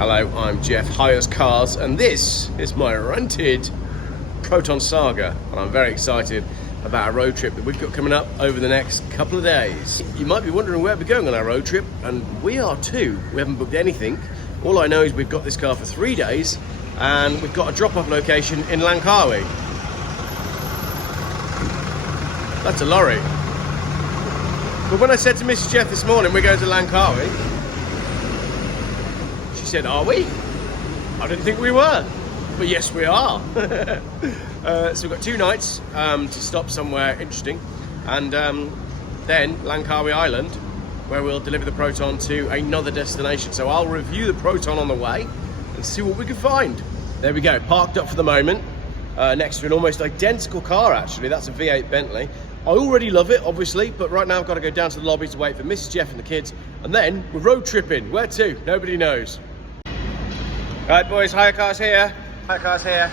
Hello, I'm Geoff, Hires Cars, and this is my rented Proton Saga, and I'm very excited about a road trip that we've got coming up over the next couple of days. You might be wondering where we're going on our road trip, and we are too. We haven't booked anything. All I know is we've got this car for 3 days, and we've got a drop-off location in Langkawi. That's a lorry. But when I said to Mrs. Geoff this morning we're going to Langkawi, she said, "Are we?" I didn't think we were, but yes we are. So we've got 2 nights to stop somewhere interesting, and then Langkawi Island, where we'll deliver the Proton to another destination. So I'll review the Proton on the way and see what we can find. There we go, parked up for the moment, next to an almost identical car actually. That's a V8 Bentley. I already love it, obviously, but right now I've got to go down to the lobby to wait for Mrs. Geoff and the kids, and then we're road tripping. Where to? Nobody knows. Right, boys, hire cars here. Hire cars here.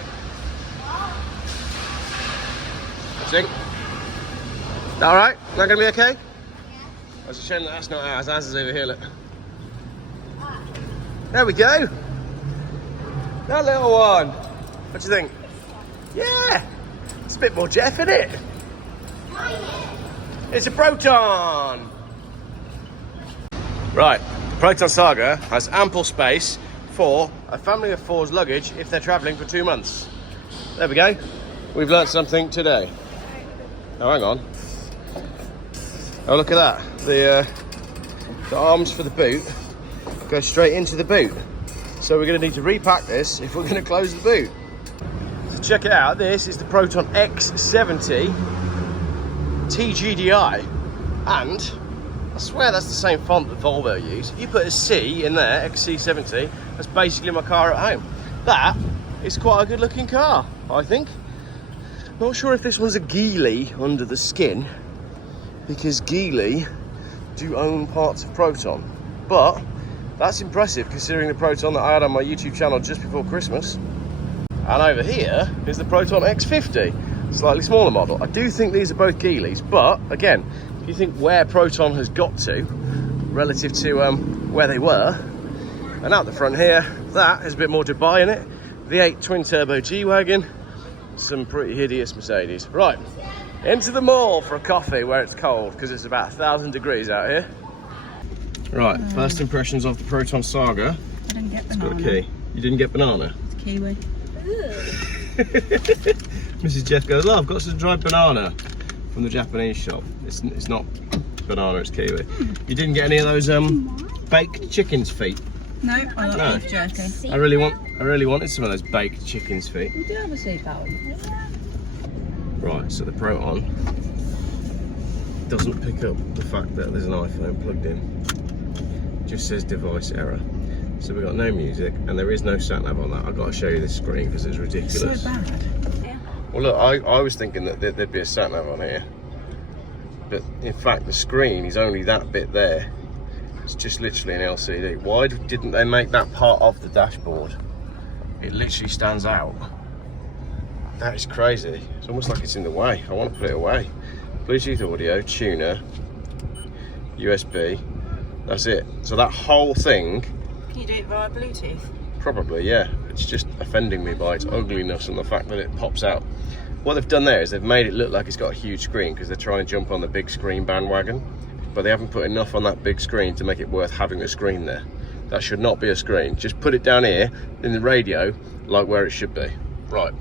Sing. Is that all right? Is that going to be okay? Yeah. That's a shame that that's not ours. Ours is over here, look. There we go. That little one. What do you think? Yeah. It's a bit more Geoff, isn't it? It's a Proton. Right, the Proton Saga has ample space for a family of 4's luggage if they're travelling for 2 months. There we go. We've learnt something today. Oh, hang on. Oh, look at that. The arms for the boot go straight into the boot. So we're going to need to repack this if we're going to close the boot. So check it out. This is the Proton X70 TGDI, and I swear that's the same font that Volvo use. If you put a C in there, XC70, that's basically my car at home. That is quite a good looking car, I think. Not sure if this one's a Geely under the skin, because Geely do own parts of Proton, but that's impressive considering the Proton that I had on my YouTube channel just before Christmas. And over here is the Proton X50, slightly smaller model. I do think these are both Geelys, but again, if you think where Proton has got to relative to where they were, and out the front here, that is a bit more Dubai in it. V8 twin turbo G-Wagon, some pretty hideous Mercedes. Right, into the mall for a coffee where it's cold, because it's about 1,000 degrees out here. Right, first impressions of the Proton Saga. I didn't get It's banana. got a key. You didn't get banana? It's kiwi. Mrs. Geoff goes, "Oh, I've got some dried banana from the Japanese shop." It's not banana, it's kiwi. You didn't get any of those baked chicken's feet? No, I like beef jerky. I really wanted some of those baked chicken's feet. We do have a seat belt. Right, so the Proton doesn't pick up the fact that there's an iPhone plugged in. It just says device error. So we've got no music, and there is no sat-nav on that. I've got to show you this screen because it's ridiculous. It's so bad. Well look, I was thinking that there'd be a sat-nav on here, but in fact the screen is only that bit there. It's just literally an LCD. Why didn't they make that part of the dashboard? It literally stands out. That is crazy. It's almost like it's in the way. I want to put it away. Bluetooth audio, tuner, USB, that's it. So that whole thing... Can you do it via Bluetooth? Probably, yeah. It's just offending me by its ugliness and the fact that it pops out. What they've done there is they've made it look like it's got a huge screen because they're trying to jump on the big screen bandwagon, but they haven't put enough on that big screen to make it worth having a screen there. That should not be a screen. Just put it down here in the radio, like where it should be. Right.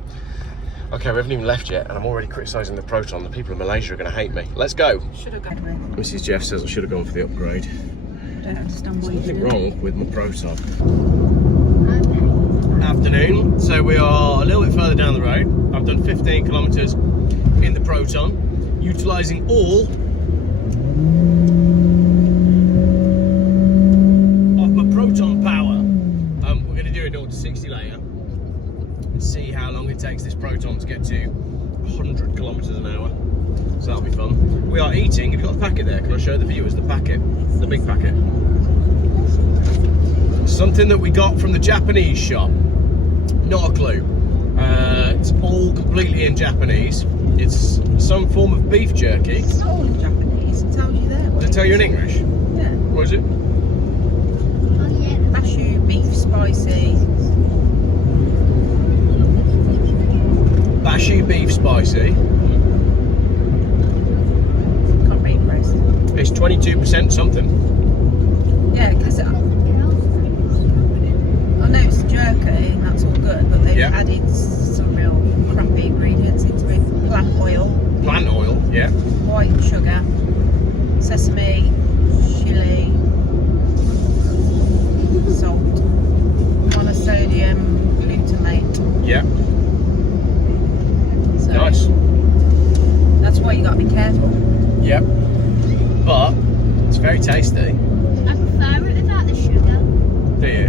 Okay, we haven't even left yet, and I'm already criticising the Proton. The people in Malaysia are going to hate me. Let's go. Should have gone. Mrs. Geoff says I should have gone for the upgrade. I don't understand why you Nothing did. wrong with my Proton. Afternoon, so we are a little bit further down the road. I've done 15 kilometres in the Proton, utilising all of my Proton power. We're going to do a 0 to 60 later and see how long it takes this Proton to get to 100 kilometres an hour. So that'll be fun. We are eating. Have you got the packet there? Can I show the viewers the packet? The big packet. Something that we got from the Japanese shop. Not a clue. It's all completely in Japanese. It's some form of beef jerky. It's not all in Japanese. It tells you there. Does it tell you in English? Yeah. What is it? Cashew beef spicy. Bashu beef spicy. Can't read the rest. It's 22% something. Yeah, because I know it's jerky and that's all good, but they've added some real crappy ingredients into it. Plant oil. Plant oil, yeah. White sugar. Sesame. Chili. Salt. Monosodium glutamate. Yeah. So Nice. that's why you got to be careful. Yep. But it's very tasty. I prefer it without the sugar. Do you?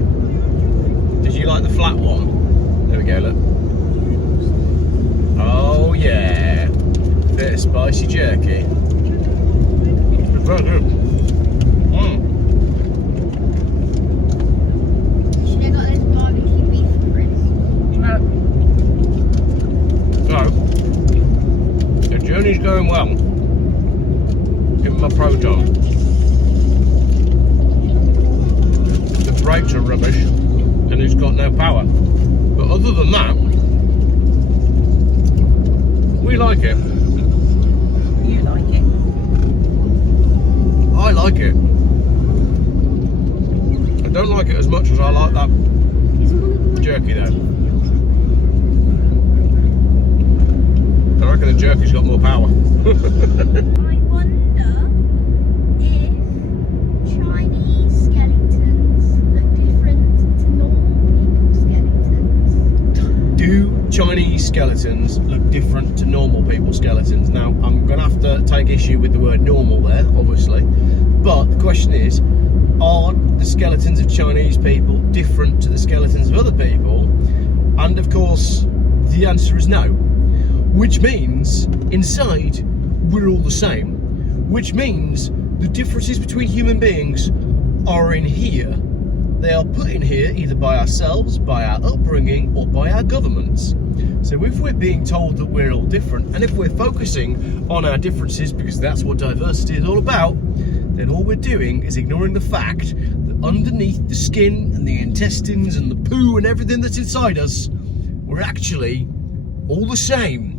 Did you like the flat one? There we go, look. Oh yeah. Bit of spicy jerky. It's very good. Should have got those barbecue beef crisps. So, the journey's going well. Give me my Proton. The brakes are rubbish and it's got no power. But other than that, we like it. You like it. I like it. I don't like it as much as I like that jerky though. I reckon the jerky's got more power. I wonder if Chinese skeletons look different to normal skeletons. Do Chinese skeletons look different to normal people's skeletons? Now, I'm going to have to take issue with the word normal there, obviously. But the question is, are the skeletons of Chinese people different to the skeletons of other people? And of course, the answer is no. Which means, inside, we're all the same. Which means the differences between human beings are in here. They are put in here either by ourselves, by our upbringing, or by our governments. So if we're being told that we're all different, and if we're focusing on our differences, because that's what diversity is all about, then all we're doing is ignoring the fact that underneath the skin and the intestines and the poo and everything that's inside us, we're actually all the same.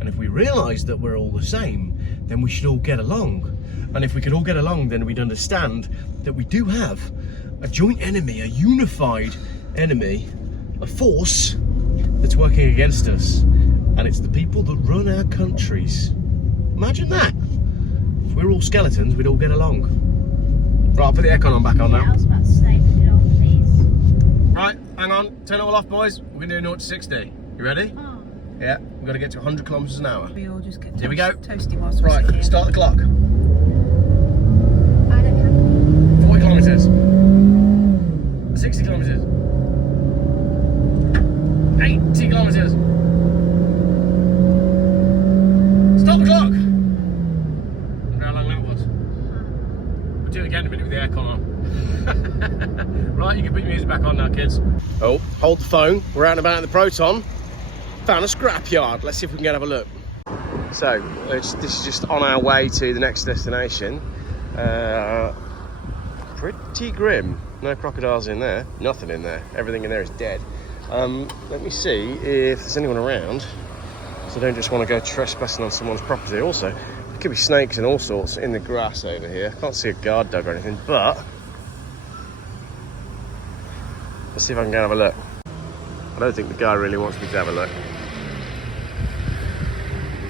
And if we realise that we're all the same, then we should all get along. And if we could all get along, then we'd understand that we do have a joint enemy, a unified enemy, a force that's working against us. And it's the people that run our countries. Imagine that. If we're all skeletons, we'd all get along. Right, I'll put the aircon on back on Yeah, I now. was about to say, put it on, please. Right, hang on, turn it all off, boys. We're gonna do 0 to 60. You ready? Oh. Yeah, we've got to get to 100 kilometres an hour. We all just get Here we go. toasty whilst we're Right, sitting here. start the clock. I don't have 40 kilometres. 60 kilometres. 80 kilometres. Stop the clock! I wonder how long that was. We'll do it again in a minute with the aircon on. Right, you can put your music back on now, kids. Oh, hold the phone. We're out and about in the Proton. Found a scrapyard. Let's see if we can go and have a look. So, this is just on our way to the next destination. Pretty grim. No crocodiles in there. Nothing in there. Everything in there is dead. Let me see if there's anyone around. So I don't just want to go trespassing on someone's property. Also, there could be snakes and all sorts in the grass over here. I can't see a guard dog or anything, but let's see if I can go and have a look. I don't think the guy really wants me to have a look.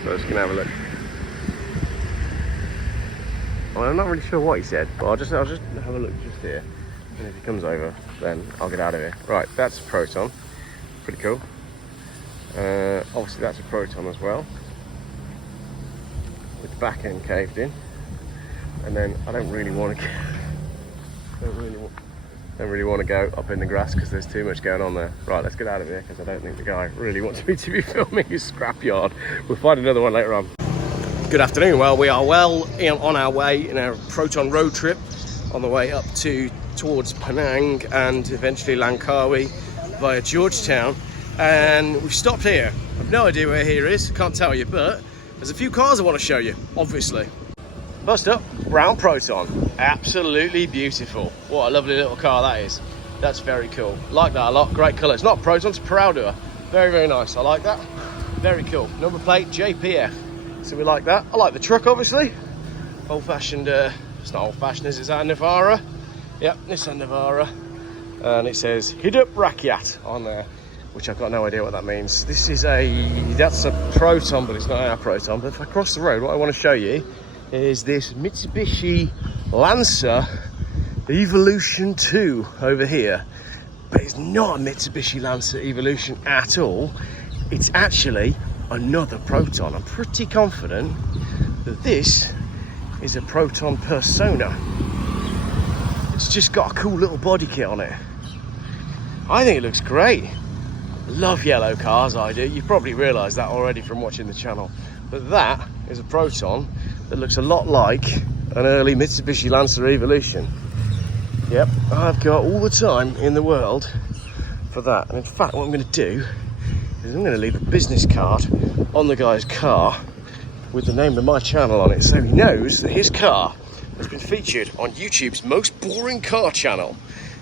So I'm just going to have a look. Well, I'm not really sure what he said, but I'll just have a look just here. And if he comes over, then I'll get out of here. Right, that's a Proton. Pretty cool. Obviously that's a Proton as well. With the back end caved in. And then I don't really want to go up in the grass because there's too much going on there. Right, let's get out of here because I don't think the guy really wants me to be filming his scrapyard. We'll find another one later on. Good afternoon. Well, we are well on our way in our Proton road trip on the way up towards Penang and eventually Langkawi via Georgetown. And we've stopped here. I've no idea where here is, can't tell you, but there's a few cars I want to show you, obviously. First up, brown Proton. Absolutely beautiful. What a lovely little car that is. That's very cool. Like that a lot. Great colour. It's not Proton, it's Proudua. Very, very nice. I like that. Very cool. Number plate JPF. So we like that. I like the truck, obviously. Old-fashioned. It's not old-fashioned, is it? Is that a Navara? Yep, Nissan Navara. And it says Hidup Rakyat on there, which I've got no idea what that means. This is that's a Proton, but it's not our Proton. But if I cross the road, what I want to show you is this Mitsubishi Lancer Evolution 2 over here. But it's not a Mitsubishi Lancer Evolution at all. It's actually another Proton. I'm pretty confident that this is a Proton Persona. It's just got a cool little body kit on it. I think it looks great. Love yellow cars, I do. You've probably realised that already from watching the channel. But that is a Proton that looks a lot like an early Mitsubishi Lancer Evolution. Yep, I've got all the time in the world for that. And in fact, what I'm going to do is I'm going to leave a business card on the guy's car with the name of my channel on it, so he knows that his car has been featured on YouTube's most boring car channel,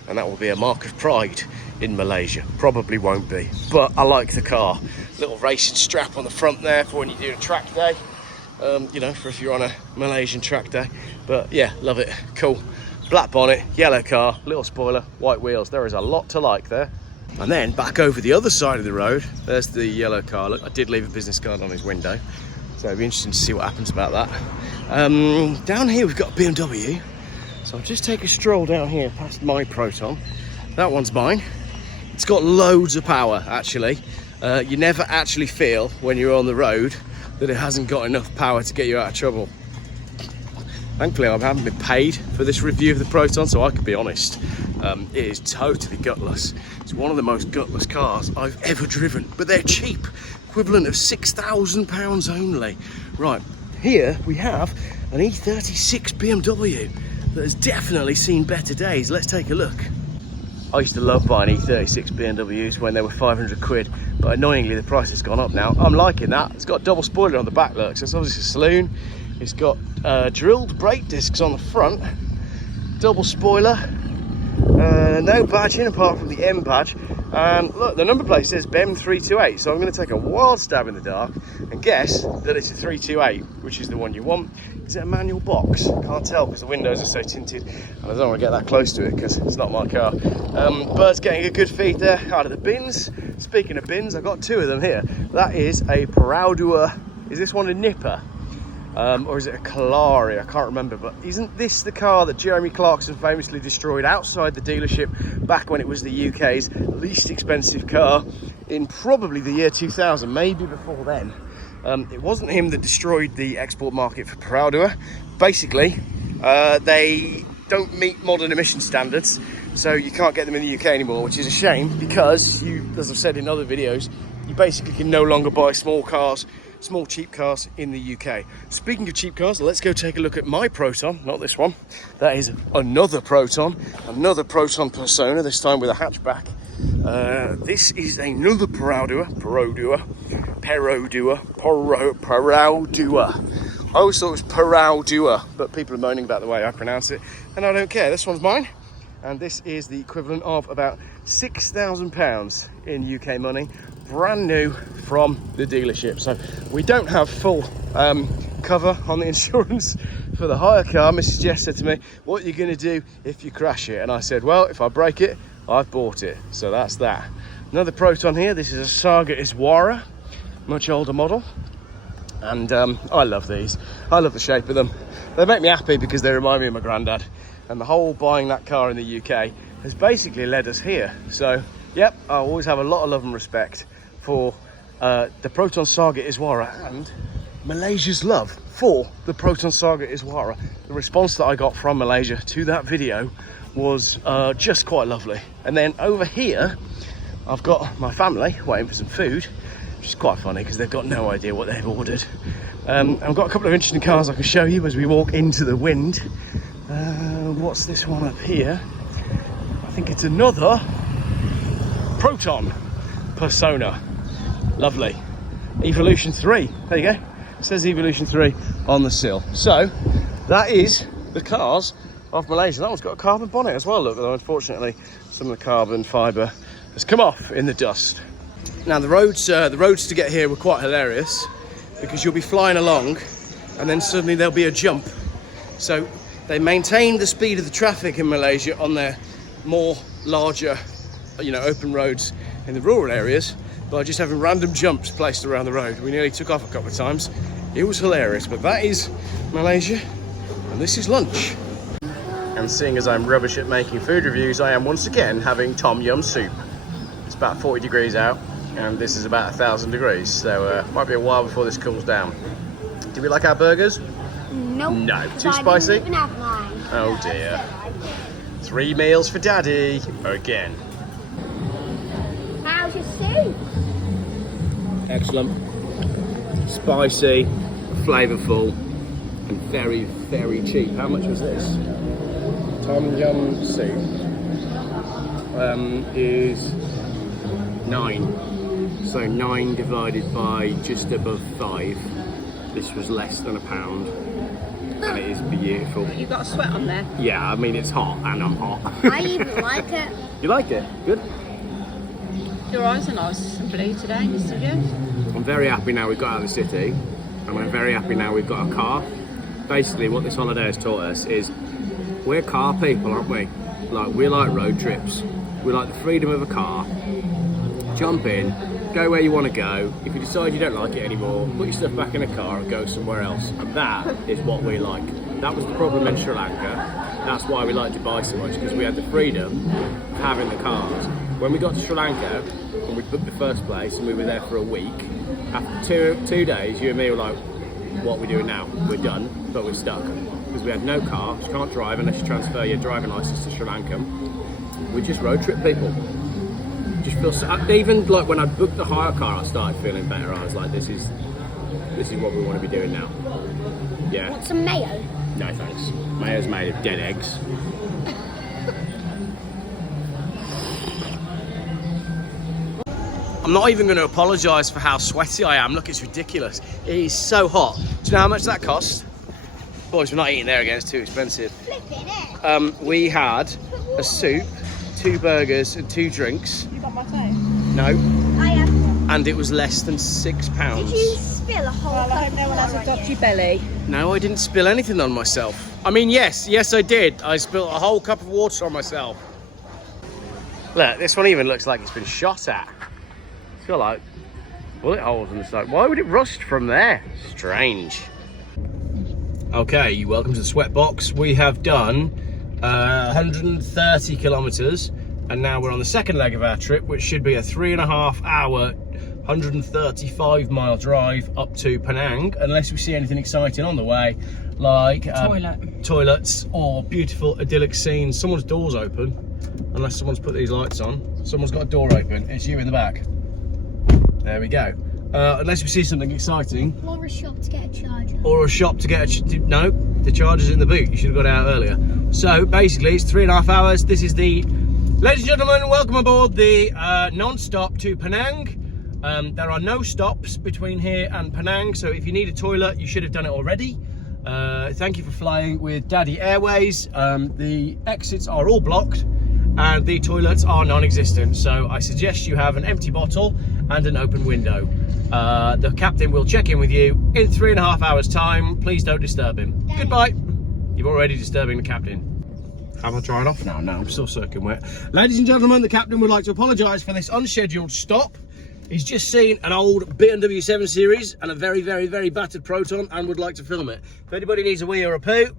and that will be a mark of pride in Malaysia. Probably won't be, but I like the car. Little racing strap on the front there for when you do a track day, you know, for if you're on a Malaysian track day. But yeah, love it. Cool. Black bonnet, yellow car, little spoiler, white wheels. There is a lot to like there. And then back over the other side of the road, there's the yellow car. Look, I did leave a business card on his window, so it'll be interesting to see what happens about that. Down here we've got a BMW, so I'll just take a stroll down here past my Proton. That one's mine. It's got loads of power, actually. You never actually feel when you're on the road that it hasn't got enough power to get you out of trouble. Thankfully, I haven't been paid for this review of the Proton, so I can be honest. It is totally gutless. It's one of the most gutless cars I've ever driven, but they're cheap, equivalent of £6,000 only. Right, here we have an E36 BMW that has definitely seen better days. Let's take a look. I used to love buying E36 BMWs when they were 500 quid, but annoyingly the price has gone up now. I'm liking that. It's got a double spoiler on the back, look, so it's obviously a saloon. It's got drilled brake discs on the front, double spoiler, no badging apart from the M badge, and look, the number plate says BEM 328, so I'm going to take a wild stab in the dark and guess that it's a 328, which is the one you want. Is it a manual box? Can't tell because the windows are so tinted and I don't want to get that close to it because it's not my car. But it's getting a good feed there out of the bins. Speaking of bins, I've got two of them here. That is a Proudua. Is this one a Nipper? Or is it a Kalari? I can't remember, but isn't this the car that Jeremy Clarkson famously destroyed outside the dealership back when it was the UK's least expensive car in probably the year 2000, maybe before then? It wasn't him that destroyed the export market for Proudua. Basically, they don't meet modern emission standards, so you can't get them in the UK anymore, which is a shame because you, as I've said in other videos, you basically can no longer buy small cheap cars in the UK. Speaking of cheap cars, let's go take a look at my Proton, not this one. That is another Proton Persona, this time with a hatchback. This is another Proudua. I always thought it was Proudua, but people are moaning about the way I pronounce it, and I don't care. This one's mine, and this is the equivalent of about £6,000 in UK money, brand new from the dealership. So we don't have full cover on the insurance for the hire car. Mrs. Jess said to me, what are you going to do if you crash it? And I said, well, if I break it, I've bought it. So that's that. Another Proton here. This is a Saga Iswara, much older model. And I love these. I love the shape of them. They make me happy because they remind me of my granddad. And the whole buying that car in the UK has basically led us here. So, yep, I always have a lot of love and respect for the Proton Saga Iswara and Malaysia's love for the Proton Saga Iswara. The response that I got from Malaysia to that video was just quite lovely. And then over here, I've got my family waiting for some food, which is quite funny because they've got no idea what they've ordered. I've got a couple of interesting cars I can show you as we walk into the wind. What's this one up here? I think it's another Proton Persona. Lovely. Evolution 3. There you go. It says Evolution 3 on the sill. So that is the cars of Malaysia. That one's got a carbon bonnet as well, look, though unfortunately some of the carbon fibre has come off in the dust. Now the roads to get here were quite hilarious, because you'll be flying along and then suddenly there'll be a jump. So they maintain the speed of the traffic in Malaysia on their more larger, open roads in the rural areas by just having random jumps placed around the road. We nearly took off a couple of times. It was hilarious, but that is Malaysia and this is lunch. And seeing as I'm rubbish at making food reviews, I am once again having tom yum soup. It's about 40 degrees out and this is about 1,000 degrees, so might be a while before this cools down. Do we like our burgers? Nope. No. Too spicy? I didn't even have mine. Oh dear. 3 meals for Daddy again. How's your soup? Excellent. Spicy, flavourful, and very, very cheap. How much was this? Tom yum soup is 9. So 9 divided by just above 5. This was less than £1. And it is beautiful. You got a sweat on there? Yeah, I mean it's hot and I'm hot. I even like it. You like it? Good. Your eyes are nice and blue today, Mr. Geoff. I'm very happy now we've got out of the city, and I'm very happy now we've got a car. Basically what this holiday has taught us is we're car people, aren't we? Like, we like road trips. We like the freedom of a car. Jump in, go where you want to go. If you decide you don't like it anymore, put your stuff back in a car and go somewhere else. And that is what we like. That was the problem in Sri Lanka. That's why we like Dubai so much, because we had the freedom of having the cars. When we got to Sri Lanka, and we booked the first place, and we were there for a week, after two days, you and me were like, what are we doing now? We're done, but we're stuck. Because we had no car, you can't drive unless you transfer your driving licence to Sri Lanka. We just road trip people. Just feel so, even like when I booked the hire car, I started feeling better. I was like, this is what we want to be doing now. Yeah. Want some mayo? No thanks. Mayo's made of dead eggs. I'm not even going to apologise for how sweaty I am. Look, it's ridiculous. It is so hot. Do you know how much that cost? Boys, we're not eating there again. It's too expensive. Flipping it. We had a soup, 2 burgers and 2 drinks. You got my tea? No. I have. And it was less than £6. Did you spill a whole Well, I hope no one has a dodgy belly. No, I didn't spill anything on myself. I mean, yes, I did. I spilled a whole cup of water on myself. Look, this one even looks like it's been shot at. It's got like bullet holes in the side. Why would it rust from there? Strange. Okay, welcome to the sweat box. We have done 130 kilometres, and now we're on the second leg of our trip, which should be a 3.5 hour, 135 mile drive up to Penang, unless we see anything exciting on the way, like toilets or beautiful idyllic scenes. Someone's door's open, unless someone's put these lights on. Someone's got a door open. It's you in the back. There we go. Unless we see something exciting. Or a shop to get a charger. Or a shop to get a... No, the charger's in the boot. You should have got it out earlier. So, basically, it's 3.5 hours. This is the... Ladies and gentlemen, welcome aboard the non-stop to Penang. There are no stops between here and Penang, so if you need a toilet, you should have done it already. Thank you for flying with Daddy Airways. The exits are all blocked, and the toilets are non-existent. So I suggest you have an empty bottle and an open window. The captain will check in with you in 3.5 hours time. Please don't disturb him. Goodbye. You're already disturbing the captain. Have I dried off now? No, I'm still soaking wet. Ladies and gentlemen, the captain would like to apologise for this unscheduled stop. He's just seen an old BMW 7 Series and a very, very, very battered Proton and would like to film it. If anybody needs a wee or a poo,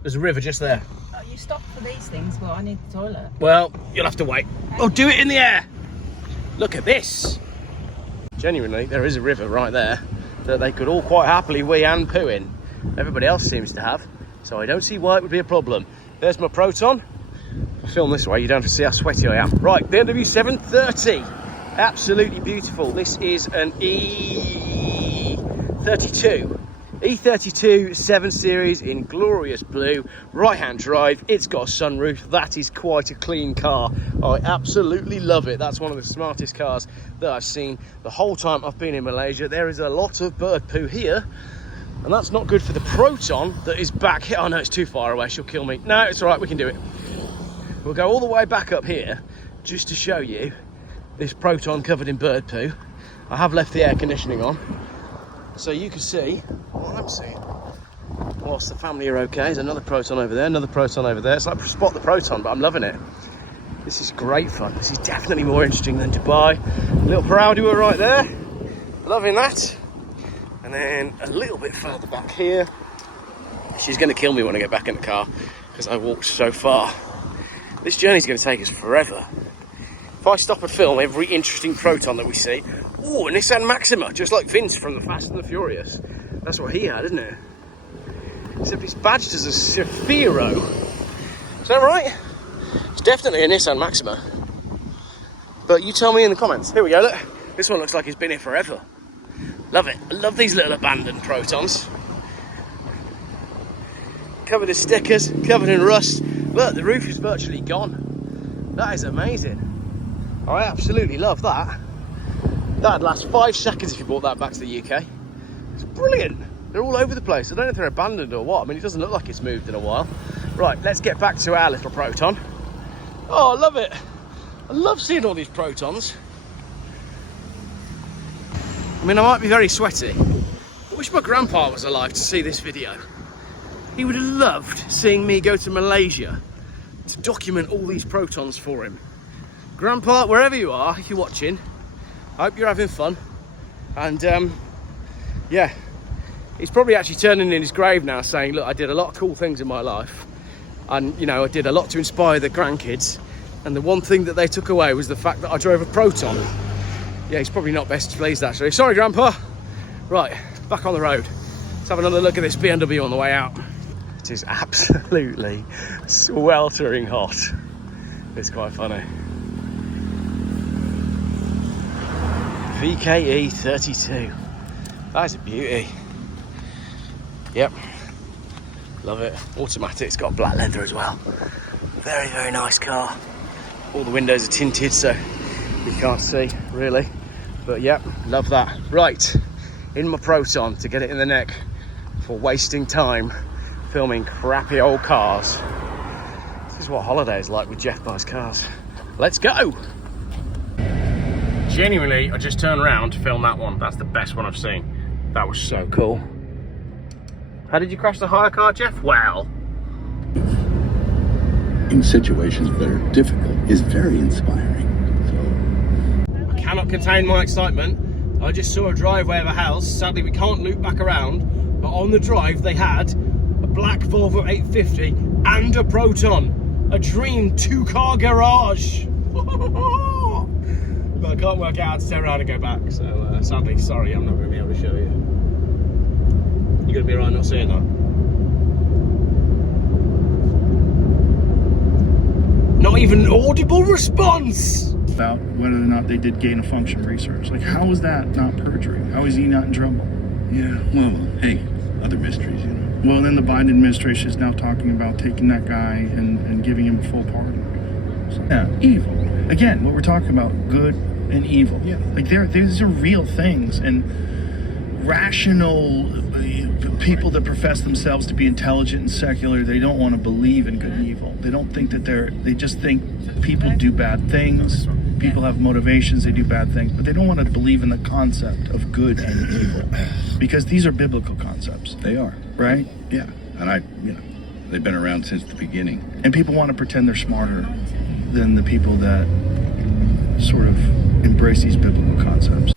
there's a river just there. Oh, you stop for these things, but I need the toilet. Well, you'll have to wait. Oh, do it in the air. Look at this. Genuinely, there is a river right there that they could all quite happily wee and poo in. Everybody else seems to have, so I don't see why it would be a problem. There's my Proton. If I film this way, you don't have to see how sweaty I am. Right, BMW 730. Absolutely beautiful. This is an E32. E32 7 Series in glorious blue, right-hand drive. It's got a sunroof. That is quite a clean car. I absolutely love it. That's one of the smartest cars that I've seen the whole time I've been in Malaysia. There is a lot of bird poo here, And that's not good for the Proton that is back here. Oh no, it's too far away, she'll kill me. No, it's all right, we can do it. We'll go all the way back up here just to show you this Proton covered in bird poo. I have left the air conditioning on, so you can see what I'm seeing. Whilst the family are okay, there's another Proton over there, another Proton over there. It's like spot the Proton, but I'm loving it. This is great fun. This is definitely more interesting than Dubai. A little Paraudua right there, loving that. And then a little bit further back here. She's going to kill me when I get back in the car because I walked so far. This journey's going to take us forever. If I stop and film every interesting Proton that we see. Oh, a Nissan Maxima, just like Vince from the Fast and the Furious. That's what he had, isn't it? Except it's badged as a Sphero. Is that right? It's definitely a Nissan Maxima. But you tell me in the comments. Here we go, look. This one looks like it's been here forever. Love it. I love these little abandoned Protons. Covered in stickers, covered in rust. Look, the roof is virtually gone. That is amazing. I absolutely love that. That'd last 5 seconds if you brought that back to the UK. It's brilliant. They're all over the place. I don't know if they're abandoned or what. I mean, it doesn't look like it's moved in a while. Right, let's get back to our little Proton. Oh, I love it. I love seeing all these Protons. I mean, I might be very sweaty. I wish my grandpa was alive to see this video. He would have loved seeing me go to Malaysia to document all these Protons for him. Grandpa, wherever you are, if you're watching, I hope you're having fun. And yeah, he's probably actually turning in his grave now saying, look, I did a lot of cool things in my life. And, you know, I did a lot to inspire the grandkids. And the one thing that they took away was the fact that I drove a Proton. Yeah, he's probably not best pleased, actually. Sorry, Grandpa. Right, back on the road. Let's have another look at this BMW on the way out. It is absolutely sweltering hot. It's quite funny. VKE 32. That is a beauty. Yep. Love it. Automatic. It's got black leather as well. Very, very nice car. All the windows are tinted, so you can't see, really. But yep, love that. Right, in my Proton to get it in the neck for wasting time filming crappy old cars. This is what holidays like with Geoff buys cars. Let's go! Genuinely, I just turned around to film that one. That's the best one I've seen. That was so cool. How did you crash the hire car, Geoff? Well, in situations that are difficult is very inspiring. So I cannot contain my excitement. I just saw a driveway of a house. Sadly, we can't loop back around, but on the drive they had a black Volvo 850 and a Proton. A dream 2-car garage. But I can't work out how to turn around and go back, so sadly, sorry, I'm not going to be able to show you. You're going to be right not seeing that. Not even an audible response! About whether or not they did gain of function research. Like, how is that not perjury? How is he not in trouble? Yeah, well, hey, other mysteries, you know. Well, then the Biden administration is now talking about taking that guy and giving him a full pardon. So, yeah, evil. Again, what we're talking about, good and evil. Yeah. Like, these are real things, and rational people that profess themselves to be intelligent and secular, they don't want to believe in good and evil. They don't think that they just think people do bad things. People have motivations, they do bad things, but they don't want to believe in the concept of good and evil, because these are biblical concepts. They are. Right? Yeah, and they've been around since the beginning. And people want to pretend they're smarter than the people that sort of embrace these biblical concepts.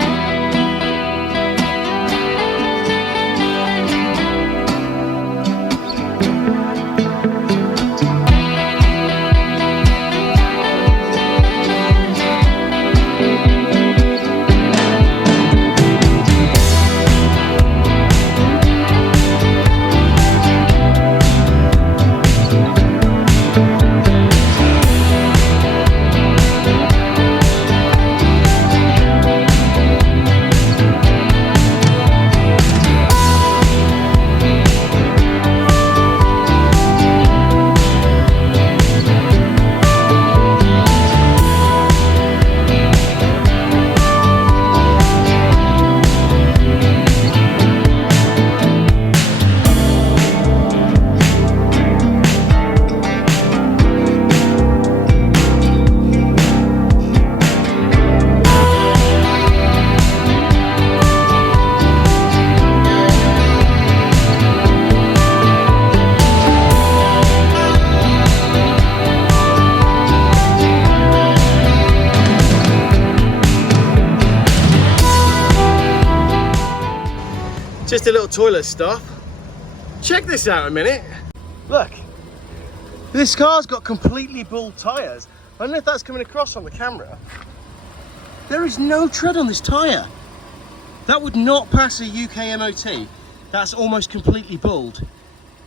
Just a little toilet stuff. Check this out a minute. Look, this car's got completely bald tyres. I don't know if that's coming across on the camera. There is no tread on this tyre. That would not pass a UK MOT. That's almost completely bald.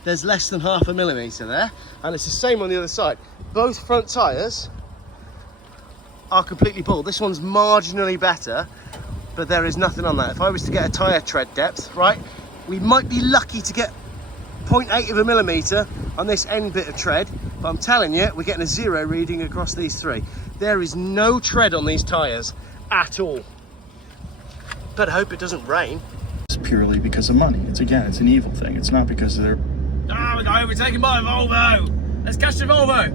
There's less than 0.5 millimetre there, and it's the same on the other side. Both front tyres are completely bald. This one's marginally better, but there is nothing on that. If I was to get a tyre tread depth, right, we might be lucky to get 0.8 of a millimetre on this end bit of tread, but I'm telling you, we're getting a 0 reading across these 3. There is no tread on these tyres at all. But I hope it doesn't rain. It's purely because of money. It's an evil thing. It's not because they're... Ah, we got overtaken by a Volvo. Let's catch the Volvo.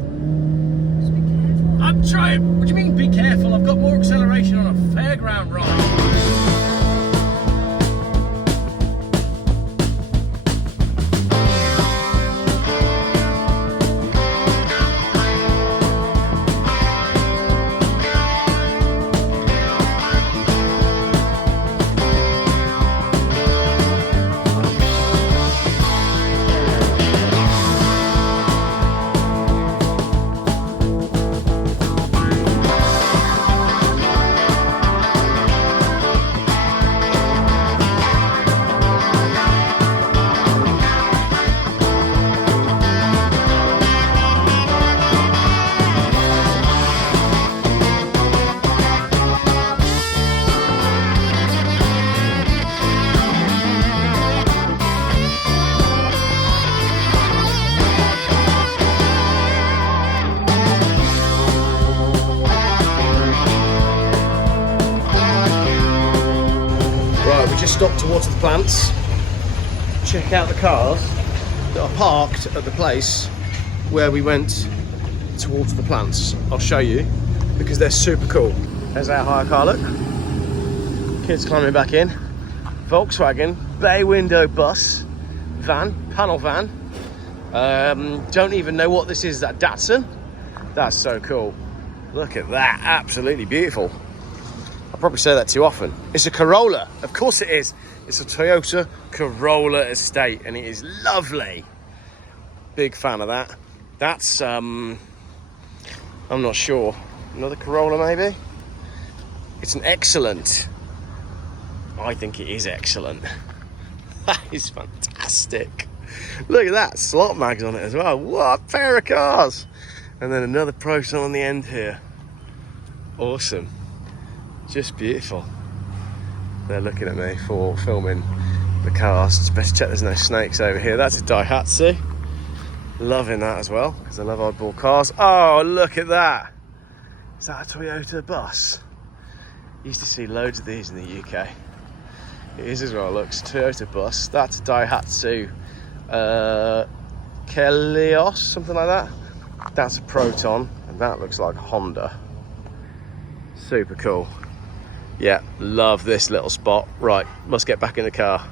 I'm trying. What do you mean be careful? I've got more acceleration on a fairground ride. Stop to water the plants, check out the cars that are parked at the place where we went to water the plants. I'll show you because they're super cool. There's our hire car, look. Kids climbing back in. Volkswagen bay window bus van, panel van. Don't even know what this is. Is that Datsun? That's so cool. Look at that, absolutely beautiful. I probably say that too often. It's a Corolla. Of course it is. It's a Toyota Corolla estate and it is lovely. Big fan of that. That's, I'm not sure. Another Corolla maybe? It's an excellent. I think it is excellent. That is fantastic. Look at that. Slot mags on it as well. What a pair of cars. And then another Proton on the end here. Awesome. Just beautiful. They're looking at me for filming the cars. Just best check there's no snakes over here. That's a Daihatsu. Loving that as well, because I love oddball cars. Oh, look at that. Is that a Toyota bus? Used to see loads of these in the UK. It is as well, looks. Toyota bus. That's a Daihatsu Kelios, something like that. That's a Proton, and that looks like a Honda. Super cool. Yeah, love this little spot. Right, must get back in the car.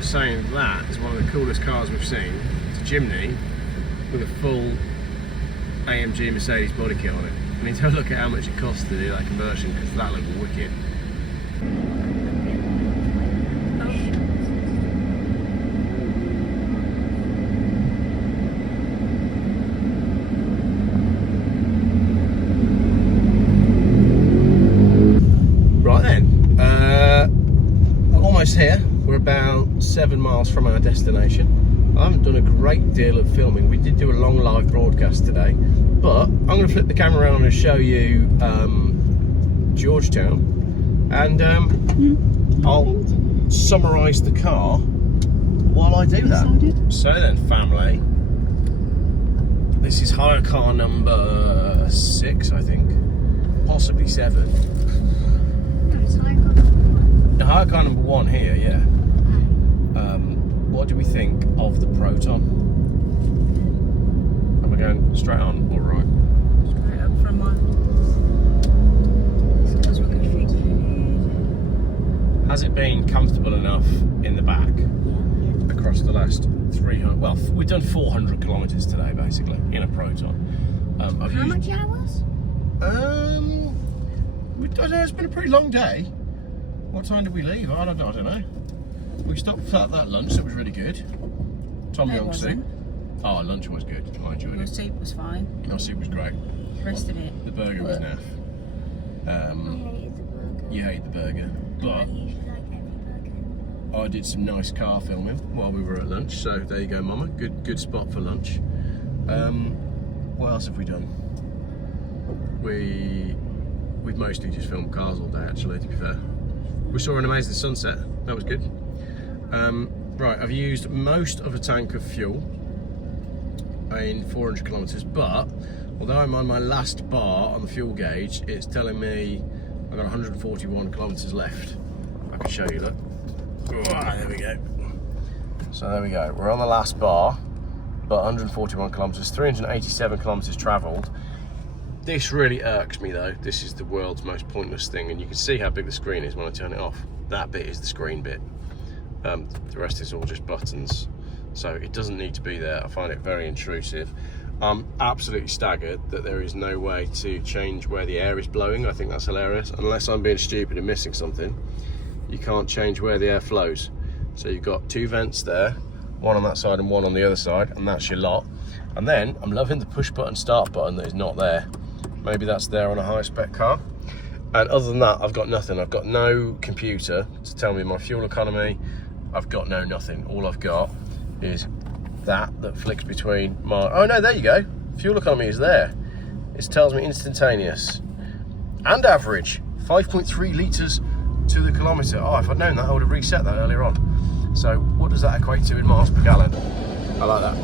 Saying that is one of the coolest cars we've seen. It's a Jimny with a full AMG Mercedes body kit on it. I mean, don't look at how much it costs to do that conversion, because that looks wicked. Right then, almost here. We're about 7 miles from our destination. I haven't done a great deal of filming. We did do a long live broadcast today, but I'm going to flip the camera around and show you Georgetown, and I'll summarise the car while I do that. So then, family, this is hire car number 6, I think, possibly 7. No, it's hire car number 1. The hire car number 1 here, yeah. What do we think of the Proton? Am I going straight on or right? Straight up from one. Has it been comfortable enough in the back across the last 300? Well, we've done 400 kilometres today, basically, in a Proton. How much hours? I don't know, it's been a pretty long day. What time did we leave? I don't know. We stopped at that lunch, that was really good. Tom Yong soup. Oh, lunch was good. I enjoyed Your it. soup was fine. Our soup was great. The rest of it. The burger was naff. I hated the burger. You hate the burger, I but usually like every burger. I did some nice car filming while we were at lunch. So there you go, Mama. Good spot for lunch. What else have we done? We've mostly just filmed cars all day, actually, to be fair. We saw an amazing sunset. That was good. Right, I've used most of a tank of fuel in 400 kilometres, but although I'm on my last bar on the fuel gauge, it's telling me I've got 141 kilometres left. I can show you, look. There we go. So there we go. We're on the last bar, but 141 kilometres, 387 kilometres travelled. This really irks me though. This is the world's most pointless thing, and you can see how big the screen is when I turn it off. That bit is the screen bit. The rest is all just buttons, so it doesn't need to be there. I find it very intrusive. I'm absolutely staggered that there is no way to change where the air is blowing. I think that's hilarious. Unless I'm being stupid and missing something, you can't change where the air flows. So you've got two vents there, one on that side and one on the other side, and that's your lot. And then I'm loving the push button start button that is not there. Maybe that's there on a high spec car. And other than that, I've got nothing. I've got no computer to tell me my fuel economy. I've got nothing. All I've got is that flicks between my... Oh no, there you go. Fuel economy is there. It tells me instantaneous and average. 5.3 litres to the kilometre. Oh, if I'd known that, I would have reset that earlier on. So what does that equate to in miles per gallon? I like that.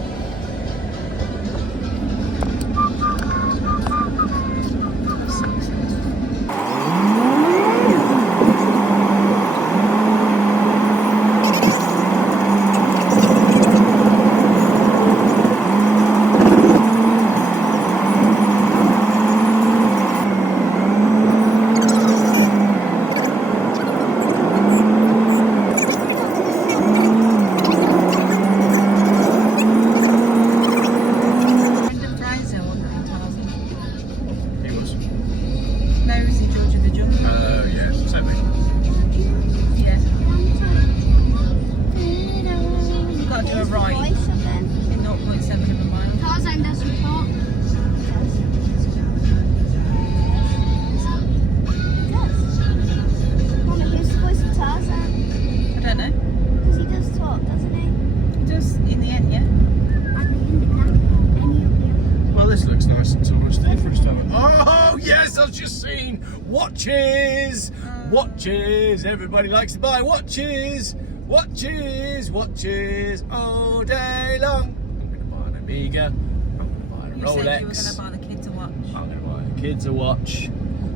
Watches! Everybody likes to buy watches! Watches! Watches! All day long! I'm going to buy an Amiga. I'm going to buy a Rolex. You said you were going to buy the kids a watch. I'm going to buy the kids a watch.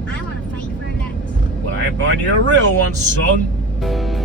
I want to fight for a Rolex. Well, I ain't buying you a real one, son!